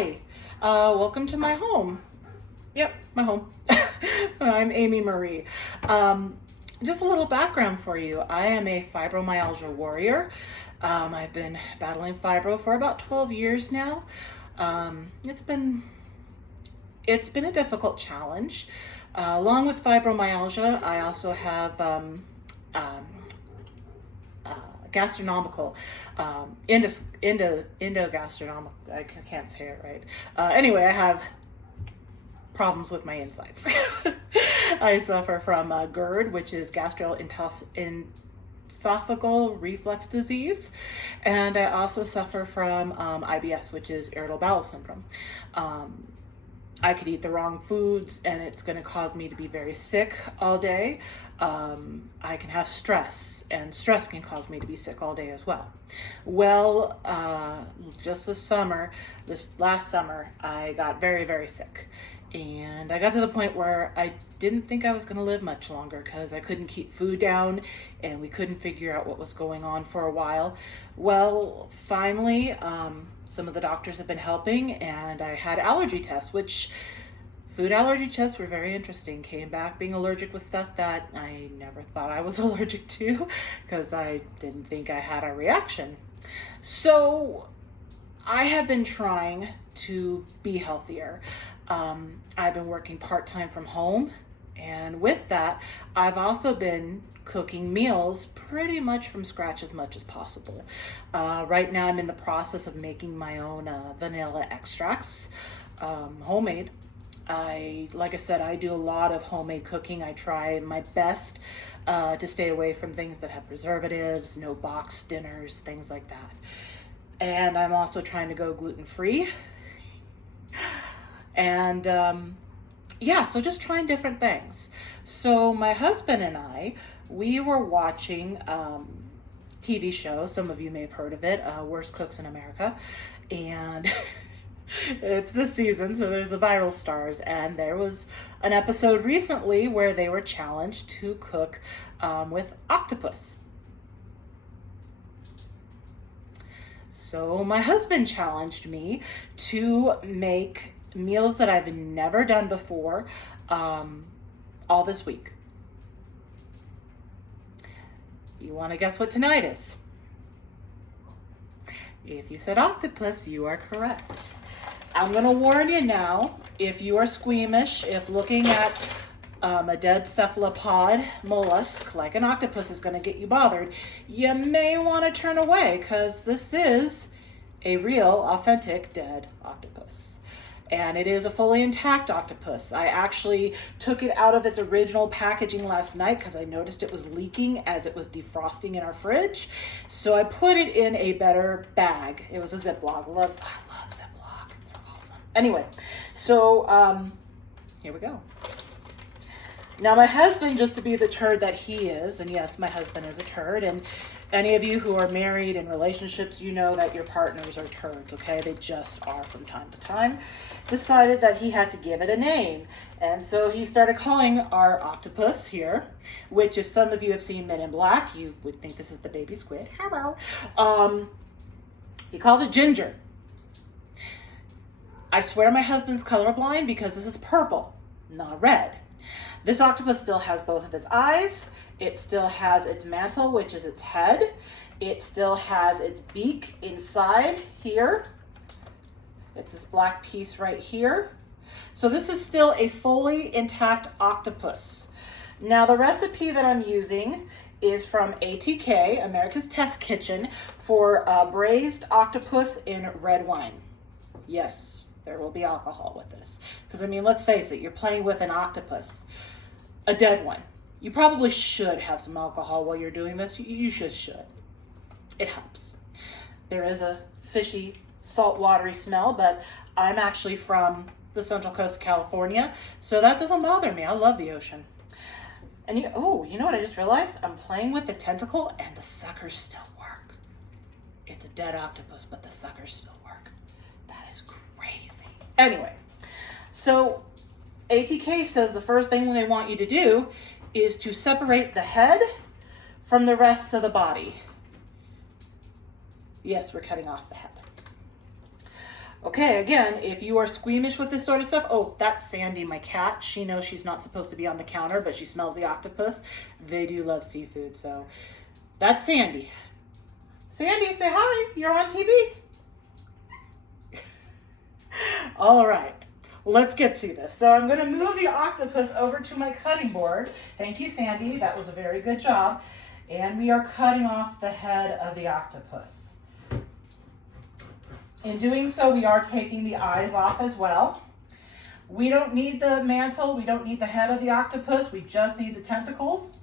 Hi, welcome to my home. Yep, my home. I'm Amy Marie. Just a little background for you. I am a fibromyalgia warrior. I've been battling fibro for about 12 years now. It's been a difficult challenge. Along with fibromyalgia, I also have gastronomical, endogastronomical, I can't say it right. Anyway, I have problems with my insides. I suffer from GERD, which is gastroesophageal reflux disease, and I also suffer from IBS, which is irritable bowel syndrome. I could eat the wrong foods and it's going to cause me to be very sick all day. I can have stress, and stress can cause me to be sick all day as well. Well, just this last summer, I got very, very sick. And I got to the point where I didn't think I was going to live much longer because I couldn't keep food down and we couldn't figure out what was going on for a while. Well, finally, some of the doctors have been helping, and I had allergy tests, which food allergy tests were very interesting. Came back being allergic with stuff that I never thought I was allergic to because I didn't think I had a reaction. So I have been trying to be healthier. I've been working part-time from home, and with that, I've also been cooking meals pretty much from scratch as much as possible. Right now, I'm in the process of making my own vanilla extracts, homemade. Like I said, I do a lot of homemade cooking. I try my best to stay away from things that have preservatives, no boxed dinners, things like that. And I'm also trying to go gluten-free. And so just trying different things. So my husband and I, we were watching TV show. Some of you may have heard of it, Worst Cooks in America. And it's this season, so there's the viral stars. And there was an episode recently where they were challenged to cook with octopus. So my husband challenged me to make meals that I've never done before all this week. You want to guess what tonight is? If you said octopus, you are correct. I'm going to warn you now, if you are squeamish, if looking at a dead cephalopod mollusk like an octopus is going to get you bothered, you may want to turn away because this is a real, authentic dead octopus. And it is a fully intact octopus. I actually took it out of its original packaging last night because I noticed it was leaking as it was defrosting in our fridge. So I put it in a better bag. It was a Ziploc. I love Ziploc. They're awesome. Anyway, so here we go. Now my husband, just to be the turd that he is, and yes, my husband is a turd, and any of you who are married in relationships, you know that your partners are turds, okay? They just are from time to time. Decided that he had to give it a name. And so he started calling our octopus here, which if some of you have seen Men in Black, you would think this is the baby squid. Hello. He called it Ginger. I swear my husband's colorblind because this is purple, not red. This octopus still has both of its eyes. It still has its mantle, which is its head. It still has its beak inside here. It's this black piece right here. So this is still a fully intact octopus. Now the recipe that I'm using is from ATK, America's Test Kitchen, for braised octopus in red wine. Yes, there will be alcohol with this. Because I mean, let's face it, you're playing with an octopus, a dead one. You probably should have some alcohol while you're doing this. You should. It helps. There is a fishy, salt, watery smell, but I'm actually from the Central Coast of California, so that doesn't bother me. I love the ocean. And you know what I just realized? I'm playing with the tentacle and the suckers still work. It's a dead octopus, but the suckers still work. That is crazy. Anyway, so ATK says the first thing they want you to do is to separate the head from the rest of the body. Yes, we're cutting off the head. Okay, again, if you are squeamish with this sort of stuff, oh, that's Sandy, my cat. She knows she's not supposed to be on the counter, but she smells the octopus. They do love seafood, so that's Sandy. Sandy, say hi. You're on TV. All right, let's get to this. So I'm going to move the octopus over to my cutting board. Thank you, Sandy. That was a very good job. And we are cutting off the head of the octopus. In doing so, we are taking the eyes off as well. We don't need the mantle. We don't need the head of the octopus. We just need the tentacles.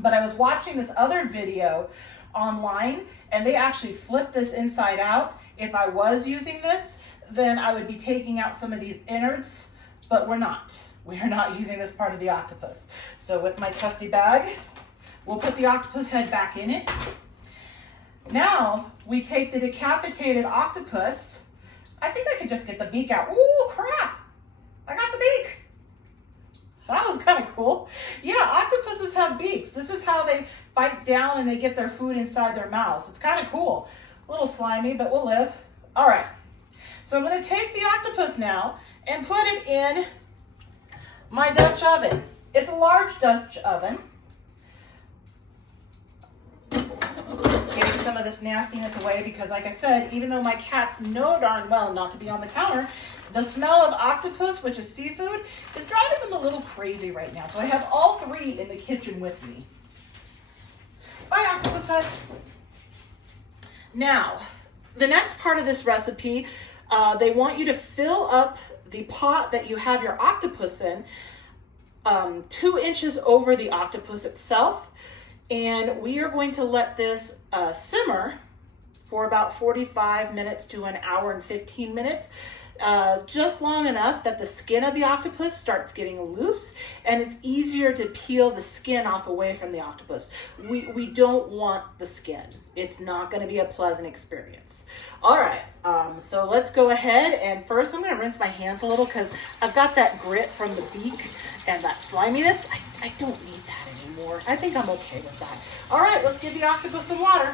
But I was watching this other video online, and they actually flipped this inside out. If I was using this, then I would be taking out some of these innards, but we're not. We are not using this part of the octopus. So with my trusty bag, we'll put the octopus head back in it. Now we take the decapitated octopus. I think I could just get the beak out. Ooh, crap! I got the beak. That was kind of cool. Yeah, octopuses have beaks. This is how they bite down and they get their food inside their mouths. It's kind of cool. A little slimy, but we'll live. All right. So I'm going to take the octopus now and put it in my Dutch oven. It's a large Dutch oven. Getting some of this nastiness away because, like I said, even though my cats know darn well not to be on the counter, the smell of octopus, which is seafood, is driving them a little crazy right now. So I have all three in the kitchen with me. Bye, octopus head. Now, the next part of this recipe, they want you to fill up the pot that you have your octopus in 2 inches over the octopus itself. And we are going to let this simmer for about 45 minutes to an hour and 15 minutes. Just long enough that the skin of the octopus starts getting loose and it's easier to peel the skin off away from the octopus. We don't want the skin. It's not going to be a pleasant experience. All right, so let's go ahead, and first I'm going to rinse my hands a little because I've got that grit from the beak and that sliminess. I don't need that anymore. I think I'm okay with that. All right, let's give the octopus some water.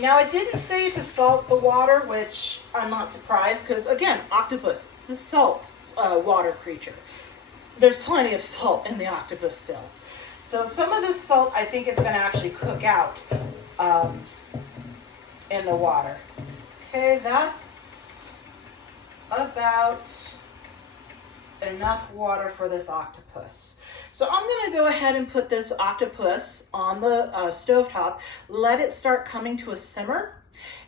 Now, it didn't say to salt the water, which I'm not surprised because, again, octopus, the salt water creature. There's plenty of salt in the octopus still. So some of this salt, I think, is going to actually cook out in the water. Okay, that's about enough water for this octopus. So I'm going to go ahead and put this octopus on the stovetop, let it start coming to a simmer,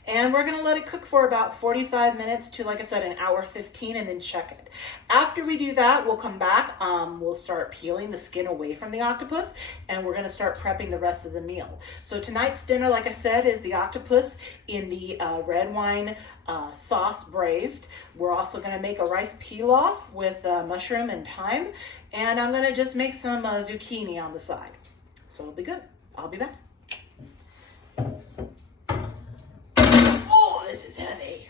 and we're going to let it cook for about 45 minutes to, like I said, an hour 15, and then check it. After we do that, we'll come back, we'll start peeling the skin away from the octopus, and we're going to start prepping the rest of the meal. So tonight's dinner, like I said, is the octopus in the red wine sauce braised. We're also going to make a rice pilaf with mushroom and thyme, and I'm going to just make some zucchini on the side. So it'll be good. I'll be back. Oh, this is heavy.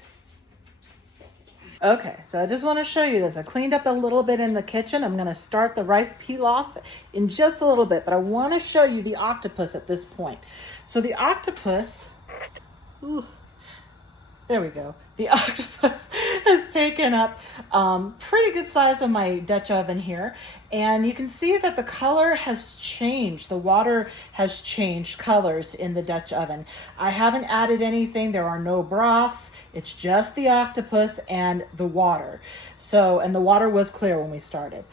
Okay, so I just want to show you this. I cleaned up a little bit in the kitchen. I'm going to start the rice pilaf in just a little bit, but I want to show you the octopus at this point. So the octopus, ooh, there we go. The octopus has taken up pretty good size of my Dutch oven here. And you can see that the color has changed. The water has changed colors in the Dutch oven. I haven't added anything. There are no broths. It's just the octopus and the water. So, and the water was clear when we started.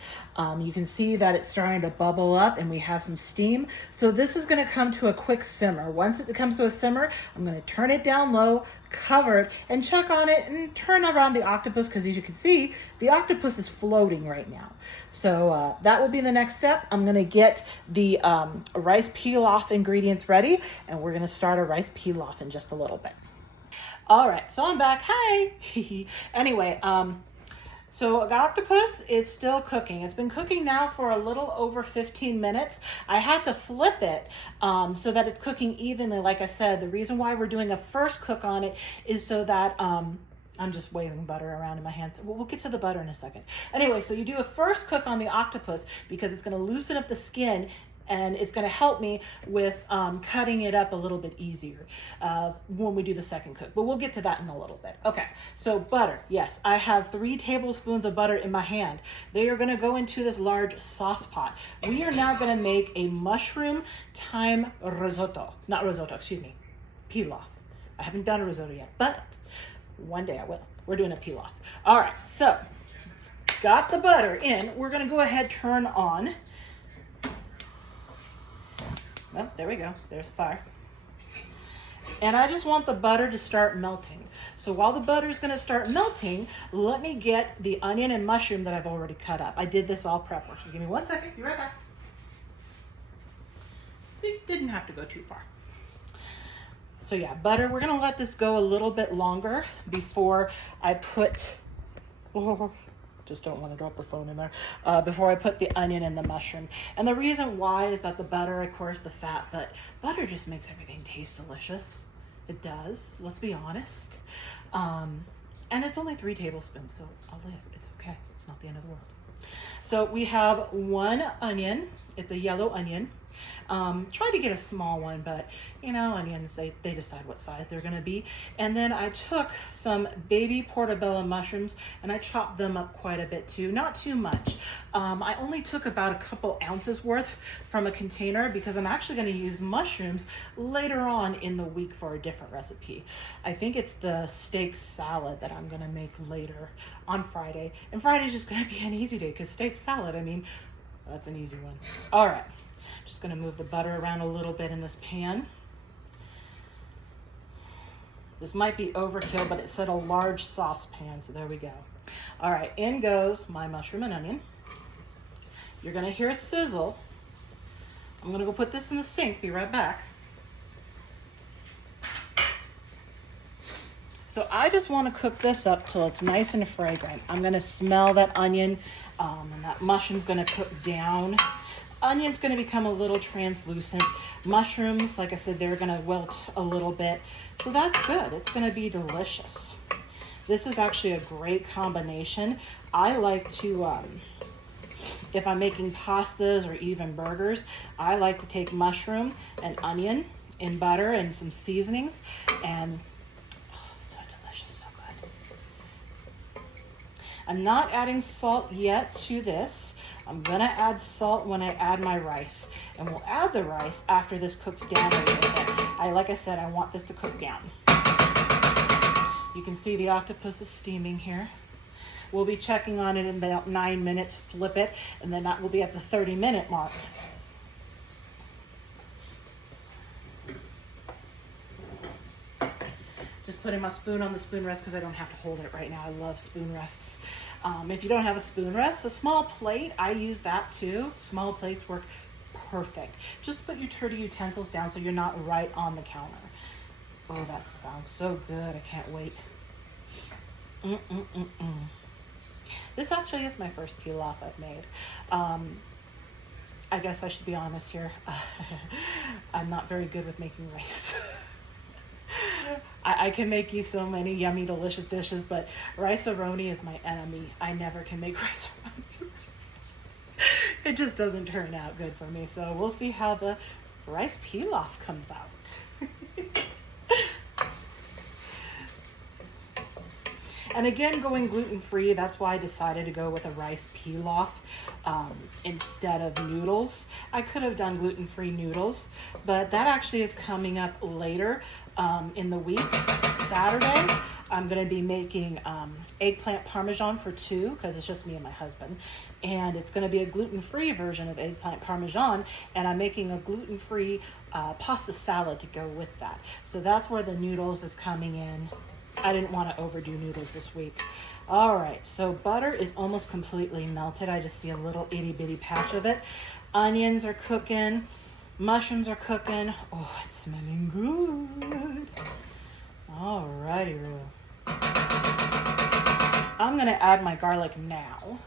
You can see that it's starting to bubble up and we have some steam. So this is going to come to a quick simmer. Once it comes to a simmer, I'm going to turn it down low, cover it, and check on it and turn around the octopus, because as you can see, the octopus is floating right now. So that will be the next step. I'm going to get the rice pilaf ingredients ready, and we're going to start a rice pilaf in just a little bit. All right, so I'm back. Hi. Anyway, so the octopus is still cooking. It's been cooking now for a little over 15 minutes. I had to flip it so that it's cooking evenly. Like I said, the reason why we're doing a first cook on it is so that, I'm just waving butter around in my hands. We'll get to the butter in a second. Anyway, so you do a first cook on the octopus because it's going to loosen up the skin And it's going to help me with cutting it up a little bit easier when we do the second cook. But we'll get to that in a little bit. Okay, so butter. Yes, I have 3 tablespoons of butter in my hand. They are going to go into this large sauce pot. We are now going to make a mushroom thyme risotto. Not risotto, excuse me. Pilaf. I haven't done a risotto yet, but one day I will. We're doing a pilaf. All right, so got the butter in. We're going to go ahead, turn on. Oh, there we go. There's the fire. And I just want the butter to start melting. So while the butter is going to start melting, let me get the onion and mushroom that I've already cut up. I did this all prep work. So give me 1 second. Be right back. See, didn't have to go too far. So yeah, butter. We're going to let this go a little bit longer before I put... just don't want to drop the phone in there, before I put the onion and the mushroom. And the reason why is that the butter, of course, the fat, but butter just makes everything taste delicious. It does, let's be honest. And it's only 3 tablespoons, so I'll live. It's okay. It's not the end of the world. So we have 1 onion. It's a yellow onion. Try to get a small one, but you know, onions, they decide what size they're going to be. And then I took some baby portobello mushrooms and I chopped them up quite a bit too, not too much. I only took about a couple ounces worth from a container because I'm actually going to use mushrooms later on in the week for a different recipe. I think it's the steak salad that I'm going to make later on Friday. And Friday's just going to be an easy day because steak salad, I mean, that's an easy one. All right. Just going to move the butter around a little bit in this pan. This might be overkill, but it said a large saucepan, so there we go. All right, in goes my mushroom and onion. You're going to hear a sizzle. I'm going to go put this in the sink. Be right back. So I just want to cook this up till it's nice and fragrant. I'm going to smell that onion, and that mushroom's going to cook down. Onion's going to become a little translucent. Mushrooms, like I said, they're going to wilt a little bit. So that's good. It's going to be delicious. This is actually a great combination. I like to, if I'm making pastas or even burgers, I like to take mushroom and onion in butter and some seasonings. And so delicious, so good. I'm not adding salt yet to this. I'm gonna add salt when I add my rice, and we'll add the rice after this cooks down a little bit. Like I said, I want this to cook down. You can see the octopus is steaming here. We'll be checking on it in about 9 minutes, flip it, and then that will be at the 30-minute mark. Just putting my spoon on the spoon rest because I don't have to hold it right now. I love spoon rests. If you don't have a spoon rest, a small plate, I use that too. Small plates work perfect. Just put your dirty utensils down so you're not right on the counter. Oh, that sounds so good. I can't wait. This actually is my first pilaf I've made. I guess I should be honest here. I'm not very good with making rice. I can make you so many yummy, delicious dishes, but rice-a-roni is my enemy. I never can make rice-a-roni. It just doesn't turn out good for me. So we'll see how the rice pilaf comes out. And again, going gluten-free, that's why I decided to go with a rice pilaf instead of noodles. I could have done gluten-free noodles, but that actually is coming up later in the week. Saturday, I'm going to be making eggplant parmesan for 2 because it's just me and my husband. And it's going to be a gluten-free version of eggplant parmesan, and I'm making a gluten-free pasta salad to go with that. So that's where the noodles is coming in. I didn't want to overdo noodles this week. All right, so butter is almost completely melted. I just see a little itty-bitty patch of it. Onions are cooking. Mushrooms are cooking. Oh, it's smelling good. All righty, Roo. I'm going to add my garlic now.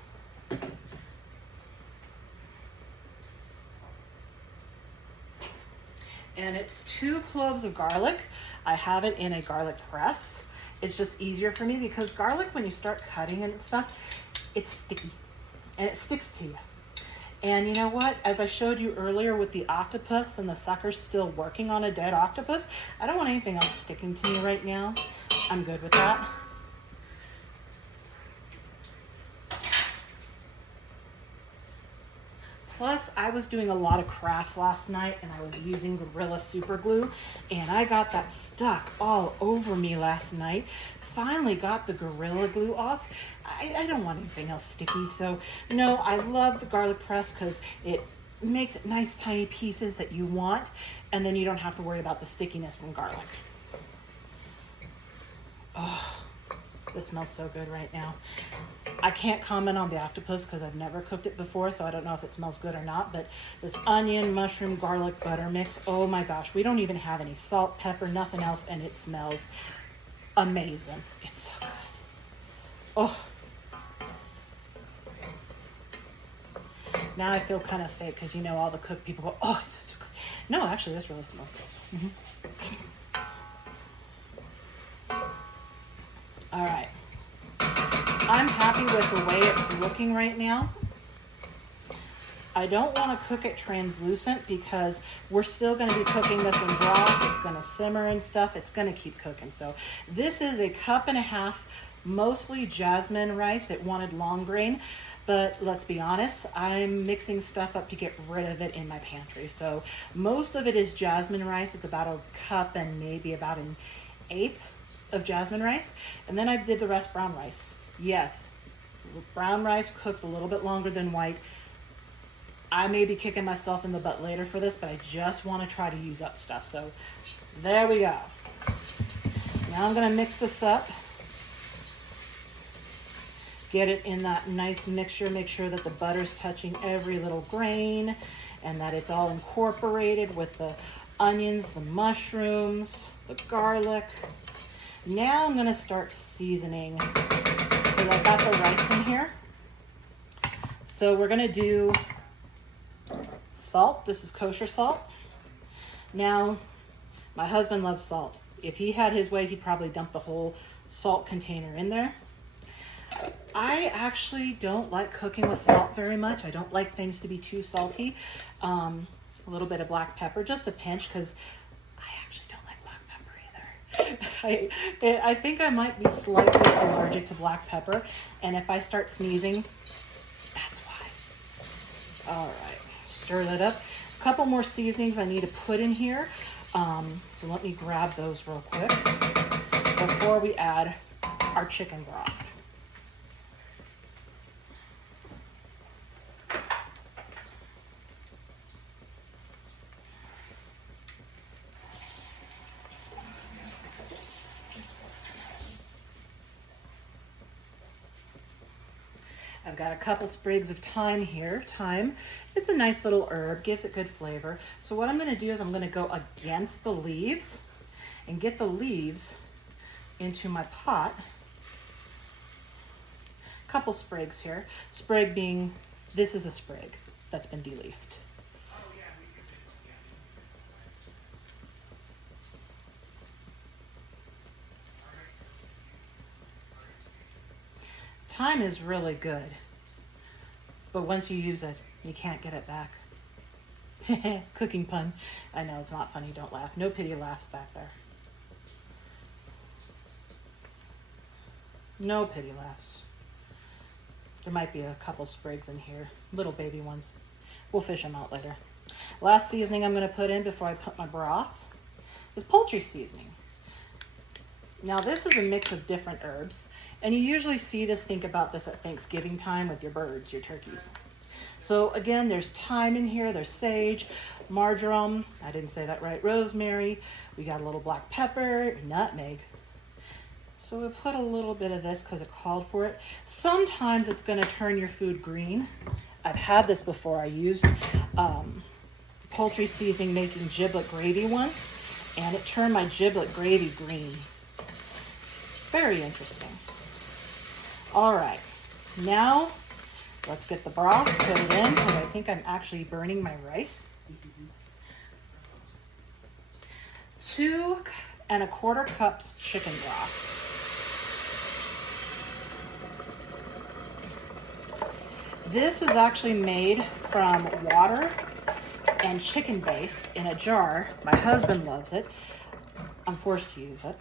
And it's 2 cloves of garlic. I have it in a garlic press. It's just easier for me because garlic, when you start cutting and stuff, it's sticky and it sticks to you. And you know what? As I showed you earlier with the octopus and the sucker's still working on a dead octopus, I don't want anything else sticking to me right now. I'm good with that. Plus, I was doing a lot of crafts last night and I was using Gorilla Super Glue, and I got that stuck all over me last night. Finally got the Gorilla Glue off. I don't want anything else sticky. So, no, I love the garlic press because it makes it nice tiny pieces that you want, and then you don't have to worry about the stickiness from garlic. Oh, this smells so good right now. I can't comment on the octopus because I've never cooked it before, so I don't know if it smells good or not, but this onion, mushroom, garlic, butter mix, oh my gosh, we don't even have any salt, pepper, nothing else, and it smells amazing. It's so good. Oh. Now I feel kind of fake because, you know, all the cook people go, oh, it's so good. No, actually, this really smells good. All right. I'm happy with the way it's looking right now. I don't want to cook it translucent because we're still going to be cooking this in broth. It's going to simmer and stuff. It's going to keep cooking. So this is a 1.5 cups, mostly jasmine rice. It wanted long grain, but let's be honest, I'm mixing stuff up to get rid of it in my pantry. So most of it is jasmine rice. It's about 1 cup and maybe about 1/8 of jasmine rice. And then I did the rest brown rice. Yes, brown rice cooks a little bit longer than white. I may be kicking myself in the butt later for this, but I just want to try to use up stuff. So there we go. Now I'm going to mix this up. Get it in that nice mixture. Make sure that the butter's touching every little grain and that it's all incorporated with the onions, the mushrooms, the garlic. Now I'm going to start seasoning. Okay, I got the rice in here. So we're going to do salt. This is kosher salt. Now, my husband loves salt. If he had his way, he'd probably dump the whole salt container in there. I actually don't like cooking with salt very much. I don't like things to be too salty. A little bit of black pepper, just a pinch, because I actually don't like black pepper either. I think I might be slightly allergic to black pepper, and if I start sneezing, that's why. All right. Stir that up. A couple more seasonings I need to put in here. So let me grab those real quick before we add our chicken broth. I've got a couple sprigs of thyme here. Thyme, it's a nice little herb, gives it good flavor. So what I'm going to do is I'm going to go against the leaves and get the leaves into my pot. A couple sprigs here. Sprig being, this is a sprig that's been de-leafed. Thyme is really good, but once you use it, you can't get it back. Cooking pun. I know, it's not funny, don't laugh. No pity laughs back there. No pity laughs. There might be a couple sprigs in here, little baby ones. We'll fish them out later. Last seasoning I'm going to put in before I put my broth is poultry seasoning. Now this is a mix of different herbs, and you usually see this, think about this at Thanksgiving time with your birds, your turkeys. So again, there's thyme in here, there's sage, marjoram, I didn't say that right, rosemary, we got a little black pepper, nutmeg. So we'll put a little bit of this because it called for it. Sometimes it's going to turn your food green. I've had this before. I used poultry seasoning making giblet gravy once, and it turned my giblet gravy green. Very interesting. All right, now let's get the broth, put it in, because I think I'm actually burning my rice. 2 1/4 cups chicken broth. This is actually made from water and chicken base in a jar. My husband loves it. I'm forced to use it.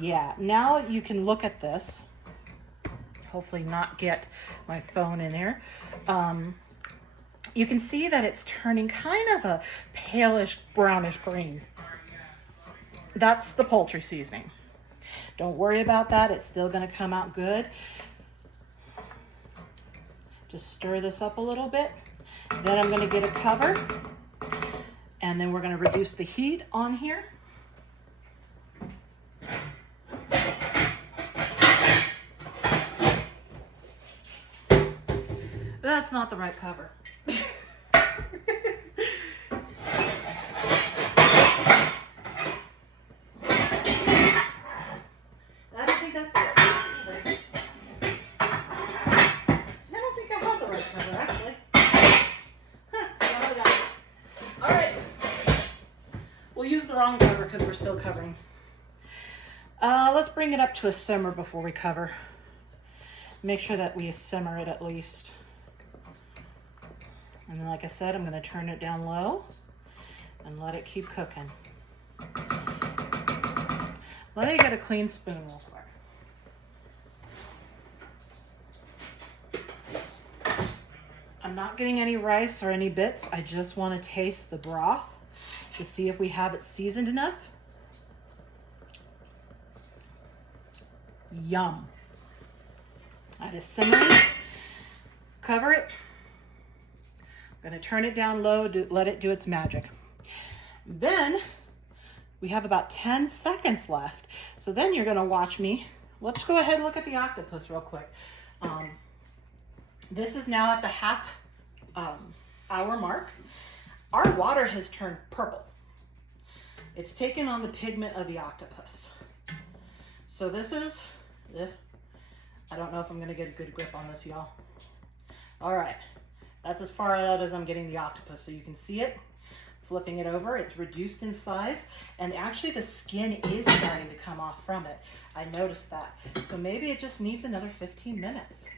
Yeah, now you can look at this. Hopefully not get my phone in here. You can see that it's turning kind of a palish brownish green. That's the poultry seasoning. Don't worry about that. It's still going to come out good. Just stir this up a little bit. Then I'm going to get a cover. And then we're going to reduce the heat on here. That's not the right cover. Use the wrong cover because we're still covering. Let's bring it up to a simmer before we cover. Make sure that we simmer it at least. And then, like I said, I'm going to turn it down low and let it keep cooking. Let me get a clean spoon real quick. I'm not getting any rice or any bits. I just want to taste the broth to see if we have it seasoned enough. Yum. That is simmering. Cover it. I'm going to turn it down low, let it do its magic. Then we have about 10 seconds left. So then you're going to watch me. Let's go ahead and look at the octopus real quick. This is now at the half hour mark. Our water has turned purple. It's taken on the pigment of the octopus. So this is, I don't know if I'm gonna get a good grip on this, y'all. All right, that's as far out as I'm getting the octopus. So you can see it, flipping it over, it's reduced in size, and actually the skin is starting to come off from it. I noticed that. So maybe it just needs another 15 minutes.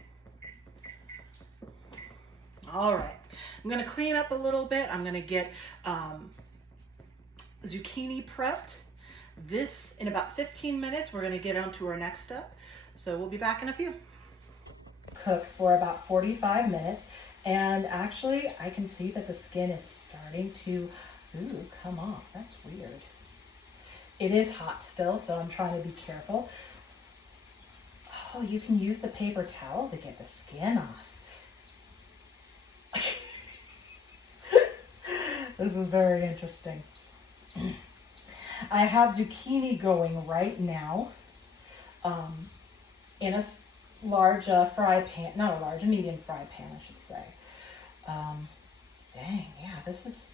All right, I'm gonna clean up a little bit. I'm gonna get zucchini prepped. This, in about 15 minutes, we're gonna get on to our next step. So we'll be back in a few. Cook for about 45 minutes. And actually, I can see that the skin is starting to, come off. That's weird. It is hot still, so I'm trying to be careful. Oh, you can use the paper towel to get the skin off. This is very interesting. I have zucchini going right now in a large fry pan, not a large, a medium fry pan, I should say. Dang, yeah, this is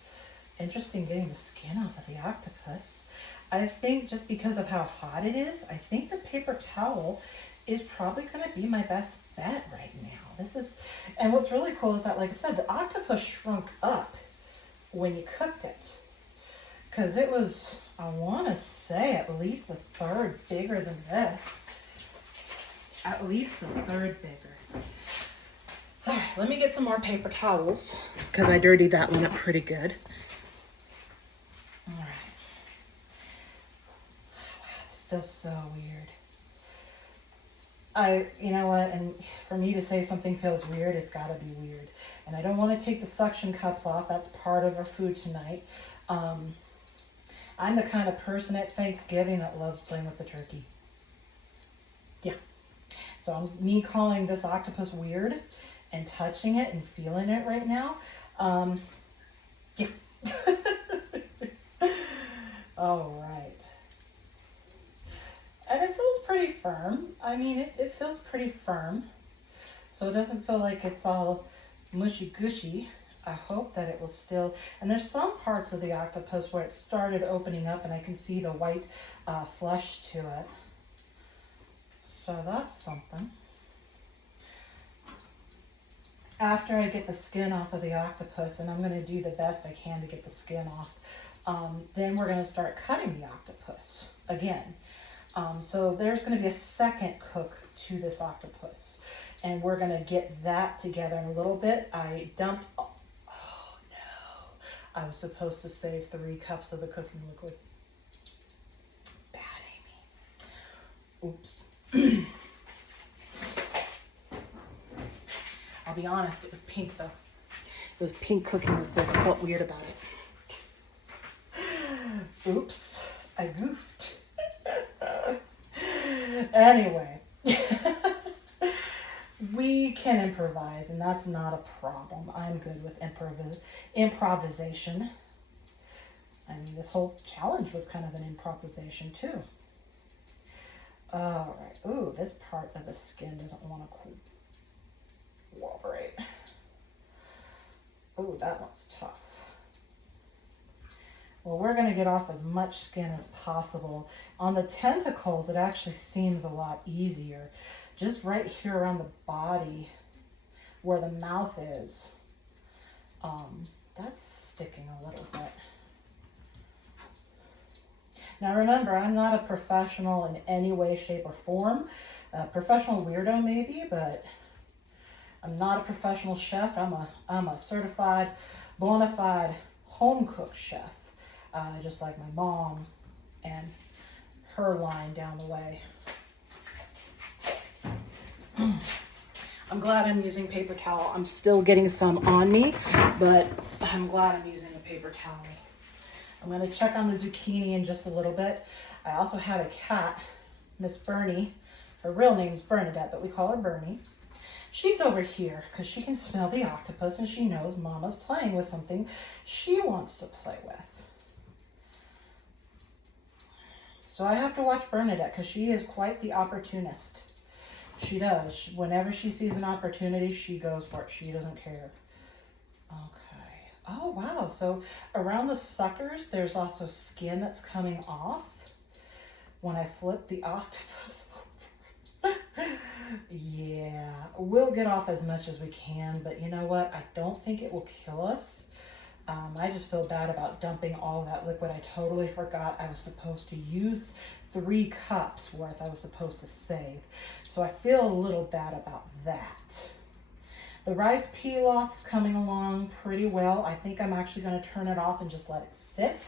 interesting getting the skin off of the octopus. I think just because of how hot it is, I think the paper towel is probably going to be my best bet right now. And what's really cool is that, like I said, the octopus shrunk up when you cooked it. Because it was, I want to say, at least a third bigger than this. At least a third bigger. All right, let me get some more paper towels because I dirtied that one up pretty good. All right. Wow, this feels so weird. You know what, and for me to say something feels weird, it's got to be weird. And I don't want to take the suction cups off. That's part of our food tonight. I'm the kind of person at Thanksgiving that loves playing with the turkey. Yeah. So me calling this octopus weird and touching it and feeling it right now. Yeah. All right. And it feels pretty firm. I mean, it feels pretty firm. So it doesn't feel like it's all mushy gushy. I hope that it will still, and there's some parts of the octopus where it started opening up and I can see the white flesh to it. So that's something. After I get the skin off of the octopus, and I'm going to do the best I can to get the skin off, then we're going to start cutting the octopus again. So there's going to be a second cook to this octopus. And we're gonna get that together in a little bit. I dumped, oh no, I was supposed to save 3 cups of the cooking liquid. Bad Amy. Oops. I'll be honest, it was pink though. It was pink cooking liquid. I felt weird about it. Oops, I goofed. Anyway, we can improvise, and that's not a problem. I'm good with improvisation. I mean, this whole challenge was kind of an improvisation too. All right. Ooh, this part of the skin doesn't want to cooperate. Ooh, that one's tough. Well, we're going to get off as much skin as possible. On the tentacles, it actually seems a lot easier. Just right here around the body, where the mouth is, that's sticking a little bit. Now remember, I'm not a professional in any way, shape, or form. A professional weirdo maybe, but I'm not a professional chef. I'm a certified, bona fide home cook chef. Just like my mom and her line down the way. I'm glad I'm using paper towel. I'm still getting some on me, but I'm glad I'm using a paper towel. I'm gonna check on the zucchini in just a little bit. I also had a cat, Miss Bernie. Her real name's Bernadette, but we call her Bernie. She's over here because she can smell the octopus and she knows Mama's playing with something she wants to play with. So I have to watch Bernadette because she is quite the opportunist. She does. Whenever she sees an opportunity, she goes for it. She doesn't care. Okay. Oh, wow. So around the suckers, there's also skin that's coming off when I flip the octopus over. Yeah, we'll get off as much as we can, but you know what? I don't think it will kill us. I just feel bad about dumping all of that liquid. I totally forgot I was supposed to use 3 cups worth I was supposed to save. So I feel a little bad about that. The rice pilaf's coming along pretty well. I think I'm actually going to turn it off and just let it sit.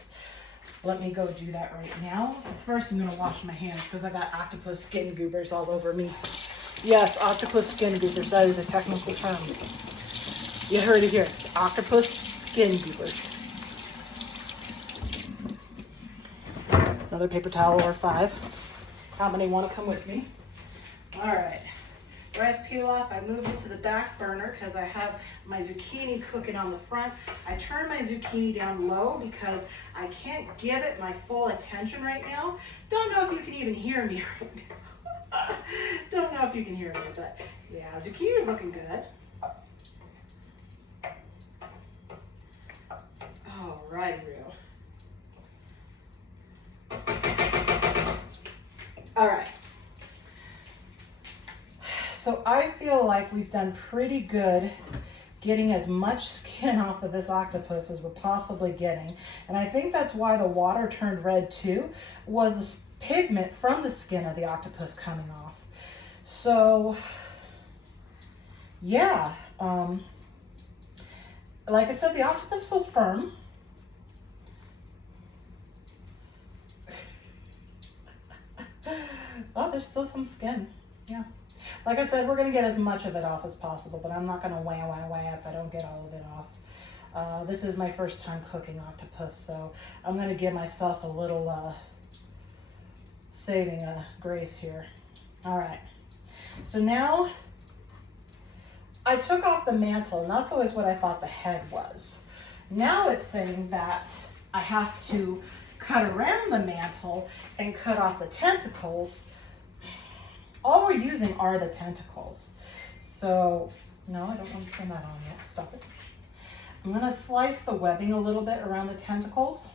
Let me go do that right now. First, I'm going to wash my hands because I got octopus skin goobers all over me. Yes, octopus skin goobers. That is a technical term. You heard it here. Octopus skin goobers. Another paper towel or 5. How many want to come with me? All right. Rice pilaf, I moved it to the back burner because I have my zucchini cooking on the front. I turn my zucchini down low because I can't give it my full attention right now. Don't know if you can even hear me right now. Don't know if you can hear me, but yeah, zucchini is looking good. All right, Rue. All right. So I feel like we've done pretty good getting as much skin off of this octopus as we're possibly getting. And I think that's why the water turned red too, was this pigment from the skin of the octopus coming off. So yeah, like I said, the octopus feels firm. Oh, there's still some skin, yeah. Like I said, we're going to get as much of it off as possible, but I'm not going to wham if I don't get all of it off. This is my first time cooking octopus, so I'm going to give myself a little saving grace here. All right. So now I took off the mantle, and that's always what I thought the head was. Now it's saying that I have to cut around the mantle and cut off the tentacles. All we're using are the tentacles. So, no, I don't want to turn that on yet. Stop it. I'm going to slice the webbing a little bit around the tentacles.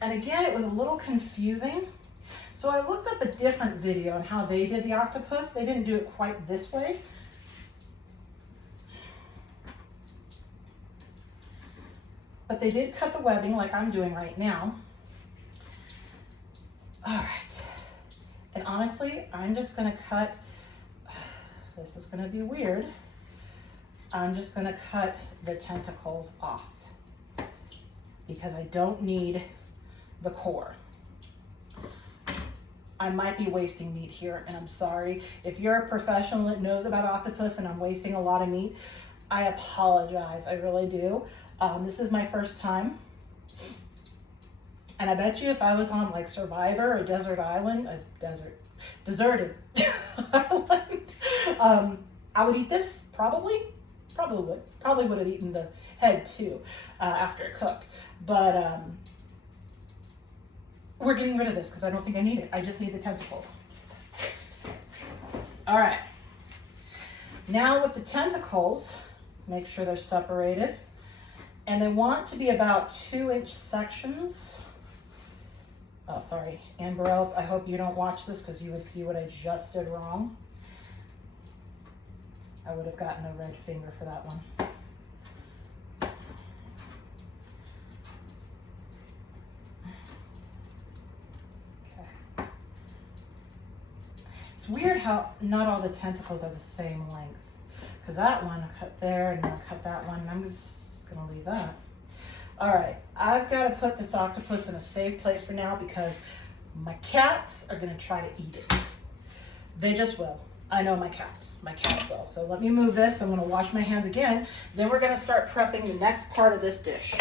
And again, it was a little confusing. So I looked up a different video on how they did the octopus. They didn't do it quite this way. But they did cut the webbing like I'm doing right now. All right. And honestly, I'm just going to cut this is gonna be weird. I'm just gonna cut the tentacles off because I don't need the core. I might be wasting meat here, and I'm sorry. If you're a professional that knows about octopus and I'm wasting a lot of meat, I apologize, I really do. This is my first time. And I bet you if I was on like Survivor or Deserted Island, Deserted Island, I would eat this, probably would have eaten the head too after it cooked. But we're getting rid of this because I don't think I need it. I just need the tentacles. All right. Now with the tentacles, make sure they're separated. And they want to be about 2-inch sections. Oh, sorry, Amber, I hope you don't watch this because you would see what I just did wrong. I would have gotten a red finger for that one. Okay. It's weird how not all the tentacles are the same length. Because that one cut there and I'll cut that one. And I'm just gonna leave that. All right, I've got to put this octopus in a safe place for now because my cats are gonna try to eat it. They just will. I know my cats will. So let me move this. I'm gonna wash my hands again. Then we're gonna start prepping the next part of this dish.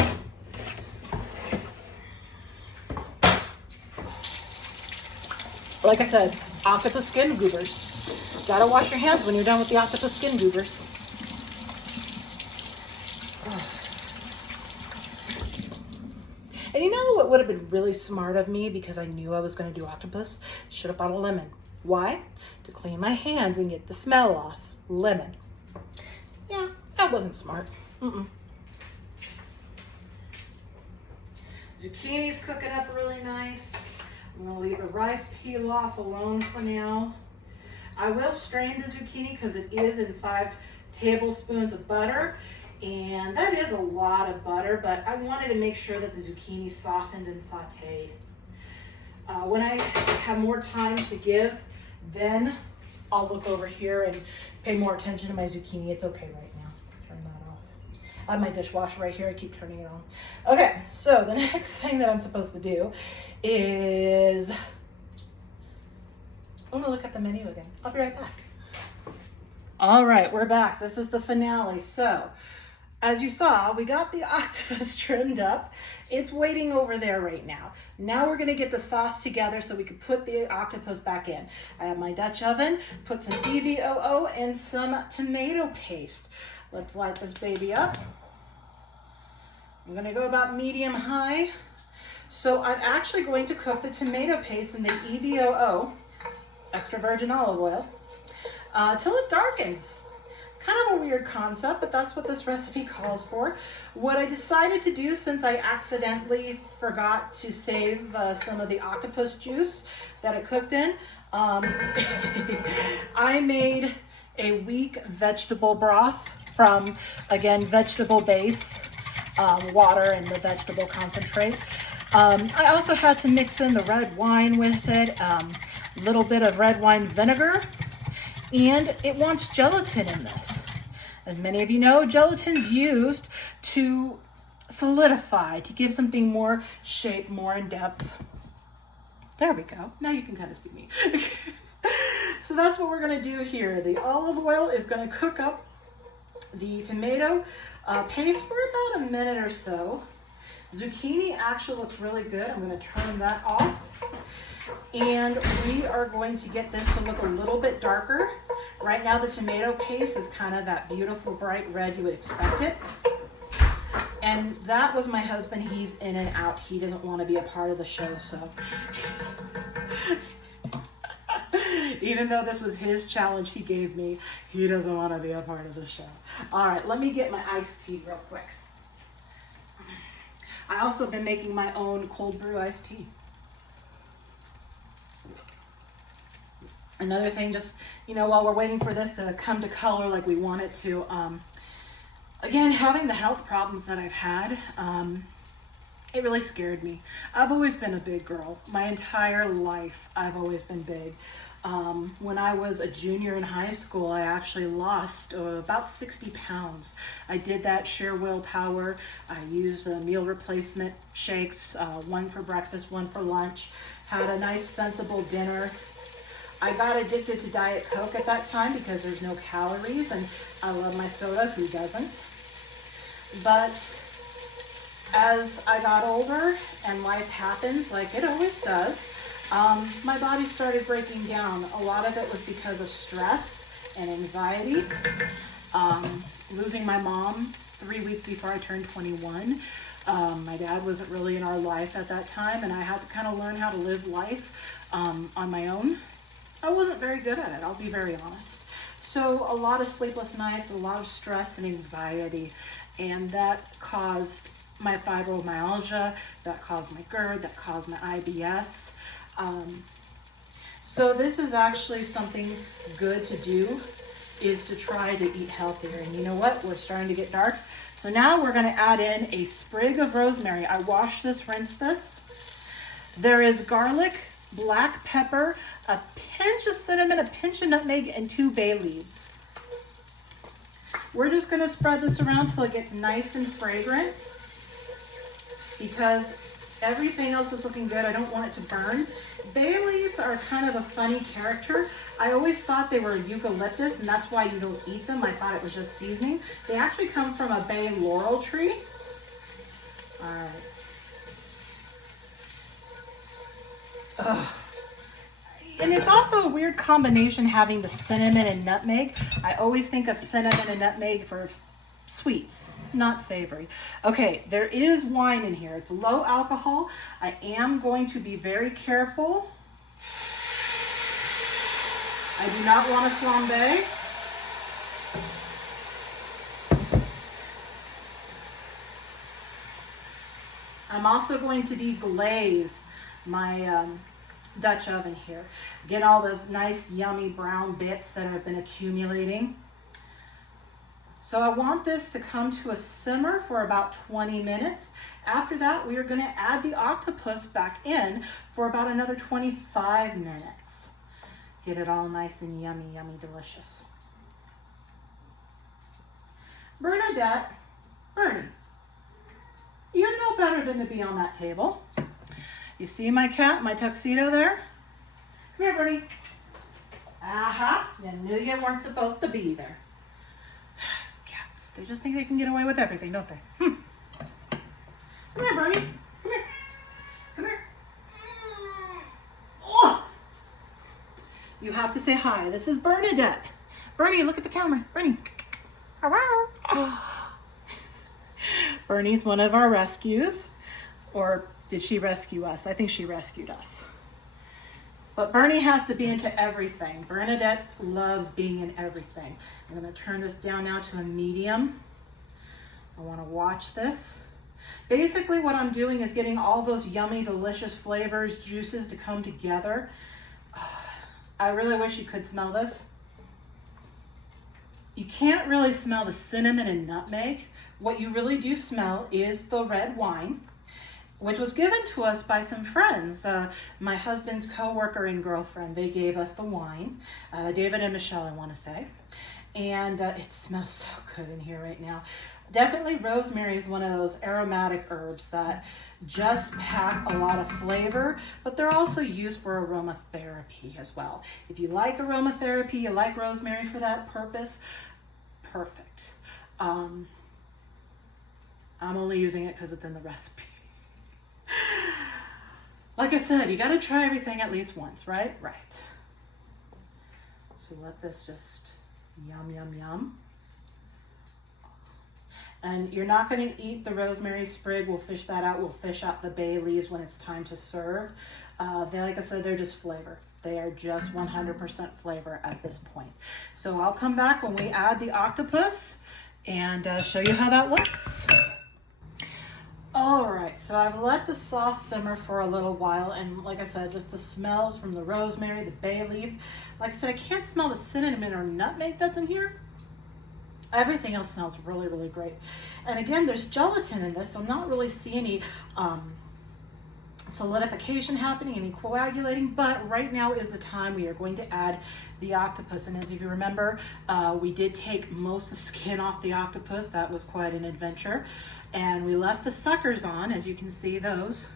Like I said, octopus skin goobers. Gotta wash your hands when you're done with the octopus skin goobers. And you know what would have been really smart of me because I knew I was going to do octopus? Should have bought a lemon. Why? To clean my hands and get the smell off. Lemon. Yeah, that wasn't smart. Zucchini's cooking up really nice. I'm going to leave the rice peel off alone for now. I will strain the zucchini because it is in 5 tablespoons of butter. And that is a lot of butter, but I wanted to make sure that the zucchini softened and sauteed. When I have more time to give, then I'll look over here and pay more attention to my zucchini. It's okay right now. Turn that off. I have my dishwasher right here. I keep turning it on. Okay, so the next thing that I'm supposed to do is, I'm gonna look at the menu again. I'll be right back. All right, we're back. This is the finale. So, as you saw, we got the octopus trimmed up. It's waiting over there right now. Now we're gonna get the sauce together so we can put the octopus back in. I have my Dutch oven, put some EVOO and some tomato paste. Let's light this baby up. I'm gonna go about medium high. So I'm actually going to cook the tomato paste in the EVOO, extra virgin olive oil, till it darkens. Kind of a weird concept, but that's what this recipe calls for. What I decided to do, since I accidentally forgot to save some of the octopus juice that it cooked in, I made a weak vegetable broth from, again, vegetable base, water and the vegetable concentrate. I also had to mix in the red wine with it, a little bit of red wine vinegar, and it wants gelatin in this. As many of you know, gelatin's used to solidify, to give something more shape, more in depth. There we go. Now you can kind of see me. So that's what we're gonna do here. The olive oil is gonna cook up the tomato paste for about a minute or so. Zucchini actually looks really good. I'm gonna turn that off. And we are going to get this to look a little bit darker. Right now the tomato paste is kind of that beautiful bright red you would expect it. And that was my husband. He's in and out. He doesn't want to be a part of the show, so. Even though this was his challenge he gave me, he doesn't want to be a part of the show. All right, let me get my iced tea real quick. I also have been making my own cold brew iced tea. Another thing, just, you know, while we're waiting for this to come to color like we want it to, again, having the health problems that I've had, It really scared me. I've always been a big girl. My entire life, I've always been big. When I was a junior in high school, I actually lost about 60 pounds. I did that sheer willpower. I used meal replacement shakes, one for breakfast, one for lunch. Had a nice sensible dinner. I got addicted to Diet Coke at that time because there's no calories, and I love my soda, who doesn't? But as I got older and life happens like it always does, my body started breaking down. A lot of it was because of stress and anxiety. Losing my mom 3 weeks before I turned 21. My dad wasn't really in our life at that time, and I had to kind of learn how to live life on my own. I wasn't very good at it, I'll be very honest. So a lot of sleepless nights, a lot of stress and anxiety, and that caused my fibromyalgia, that caused my GERD, that caused my IBS. So this is actually something good to do, is to try to eat healthier. And you know what? We're starting to get dark. So now we're going to add in a sprig of rosemary. I washed this, rinsed this. There is garlic, black pepper, a pinch of cinnamon, a pinch of nutmeg, and 2 bay leaves. We're just going to spread this around till it gets nice and fragrant, because everything else is looking good. I don't want it to burn. Bay leaves are kind of a funny character. I always thought they were eucalyptus, and that's why you don't eat them. I thought it was just seasoning. They actually come from a bay laurel tree. All right. Ugh. And it's also a weird combination having the cinnamon and nutmeg. I always think of cinnamon and nutmeg for sweets, not savory. Okay, there is wine in here. It's low alcohol. I am going to be very careful. I do not want to flambe. I'm also going to deglaze my Dutch oven here. Get all those nice yummy brown bits that have been accumulating. So I want this to come to a simmer for about 20 minutes. After that, we are going to add the octopus back in for about another 25 minutes. Get it all nice and yummy, yummy, delicious. Bernadette, Bernie, you know better than to be on that table. You see my cat, my tuxedo there? Come here, Bernie. Aha, you knew you weren't supposed to be there. They just think they can get away with everything, don't they? Come here, Bernie. Come here. Come here. Oh! You have to say hi. This is Bernadette. Bernie, look at the camera. Bernie. Hello. Bernie's one of our rescues. Or did she rescue us? I think she rescued us. But Bernie has to be into everything. Bernadette loves being in everything. I'm going to turn this down now to a medium. I want to watch this. Basically what I'm doing is getting all those yummy, delicious flavors, juices to come together. I really wish you could smell this. You can't really smell the cinnamon and nutmeg. What you really do smell is the red wine, which was given to us by some friends. My husband's co-worker and girlfriend, they gave us the wine. David and Michelle, I want to say. And it smells so good in here right now. Definitely rosemary is one of those aromatic herbs that just pack a lot of flavor, but they're also used for aromatherapy as well. If you like aromatherapy, you like rosemary for that purpose, perfect. I'm only using it because it's in the recipe. Like I said, you got to try everything at least once, right? Right. So let this just yum, yum, yum. And you're not going to eat the rosemary sprig. We'll fish that out. We'll fish out the bay leaves when it's time to serve. Like I said, they're just flavor. They are just 100% flavor at this point. So I'll come back when we add the octopus and show you how that looks. All right, so I've let the sauce simmer for a little while, and like I said, just the smells from the rosemary, the bay leaf. Like I said, I can't smell the cinnamon or nutmeg that's in here. Everything else smells really, really great. And again, there's gelatin in this, so I'm not really seeing any solidification happening, any coagulating, but right now is the time we are going to add the octopus. And as you remember, we did take most of the skin off the octopus. That was quite an adventure. And we left the suckers on, as you can see those.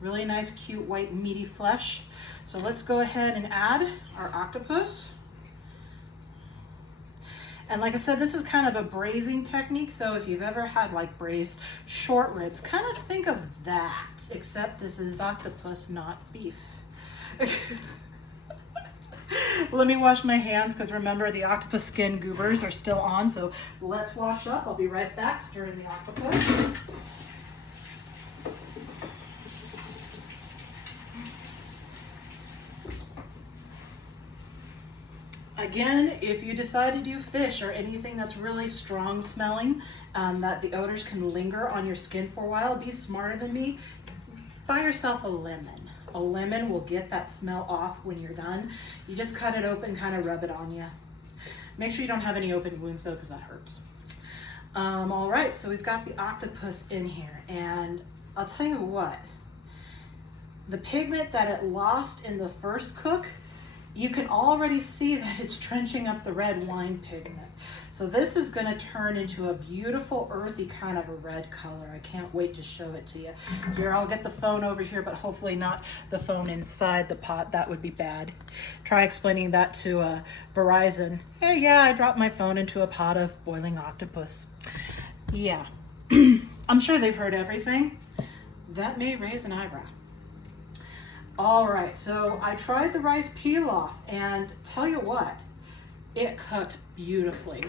Really nice, cute, white, meaty flesh. So let's go ahead and add our octopus. And like I said, this is kind of a braising technique. So if you've ever had like braised short ribs, kind of think of that, except this is octopus, not beef. Let me wash my hands, because remember, the octopus skin goobers are still on. So let's wash up. I'll be right back stirring the octopus. Again, if you decide to do fish or anything that's really strong smelling, that the odors can linger on your skin for a while, be smarter than me. Buy yourself a lemon. A lemon will get that smell off when you're done. You just cut it open, kind of rub it on you. Make sure you don't have any open wounds though, because that hurts. All right, so we've got the octopus in here, and I'll tell you what, the pigment that it lost in the first cook, you can already see that it's trenching up the red wine pigment. So this is going to turn into a beautiful earthy kind of a red color. I can't wait to show it to you. Here, I'll get the phone over here, but hopefully not the phone inside the pot. That would be bad. Try explaining that to Verizon. Hey, yeah, I dropped my phone into a pot of boiling octopus. Yeah, I'm sure they've heard everything. That may raise an eyebrow. All right, so I tried the rice pilaf, and tell you what, it cooked beautifully.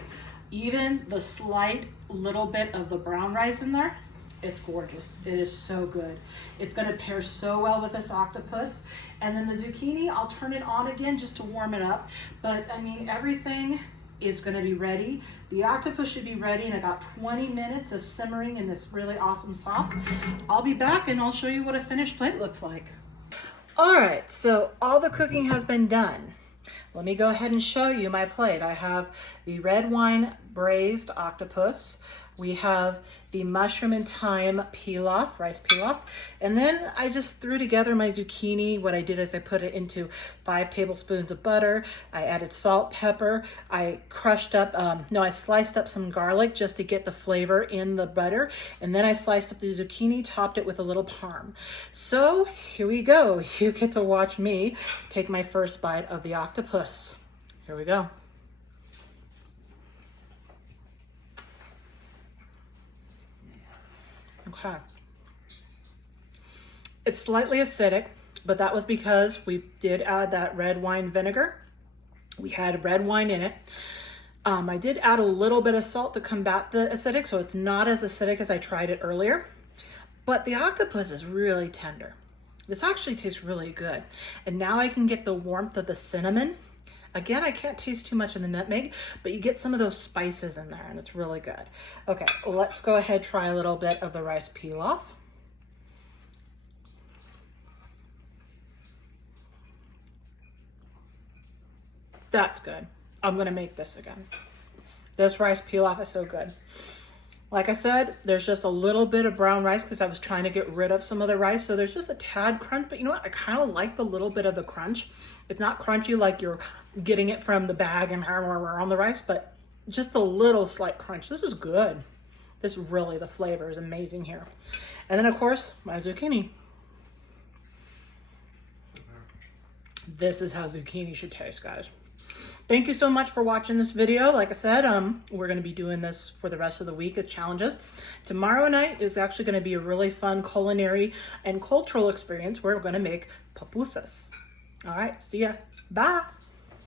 Even the slight little bit of the brown rice in there, it's gorgeous. It is so good. It's gonna pair so well with this octopus. And then the zucchini, I'll turn it on again just to warm it up. But I mean, everything is gonna be ready. The octopus should be ready in about 20 minutes of simmering in this really awesome sauce. I'll be back and I'll show you what a finished plate looks like. All right, so all the cooking has been done. Let me go ahead and show you my plate. I have the red wine braised octopus. We have the mushroom and thyme pilaf, rice pilaf. And then I just threw together my zucchini. What I did is I put it into 5 tablespoons of butter. I added salt, pepper. I crushed up, I sliced up some garlic just to get the flavor in the butter. And then I sliced up the zucchini, topped it with a little parm. So here we go. You get to watch me take my first bite of the octopus. Here we go. Okay. It's slightly acidic, but that was because we did add that red wine vinegar. We had red wine in it. I did add a little bit of salt to combat the acidic, so it's not as acidic as I tried it earlier. But the octopus is really tender. This actually tastes really good. And now I can get the warmth of the cinnamon. Again, I can't taste too much of the nutmeg, but you get some of those spices in there, and it's really good. Okay, let's go ahead and try a little bit of the rice pilaf. That's good. I'm gonna make this again. This rice pilaf is so good. Like I said, there's just a little bit of brown rice because I was trying to get rid of some of the rice. So there's just a tad crunch, but you know what? I kind of like the little bit of the crunch. It's not crunchy like you're getting it from the bag and on the rice, but just a little slight crunch. This is good. This really, the flavor is amazing here. And then of course, my zucchini. This is how zucchini should taste, guys. Thank you so much for watching this video. Like I said, we're going to be doing this for the rest of the week as challenges. Tomorrow night is actually going to be a really fun culinary and cultural experience where we're going to make pupusas. All right, see ya. Bye.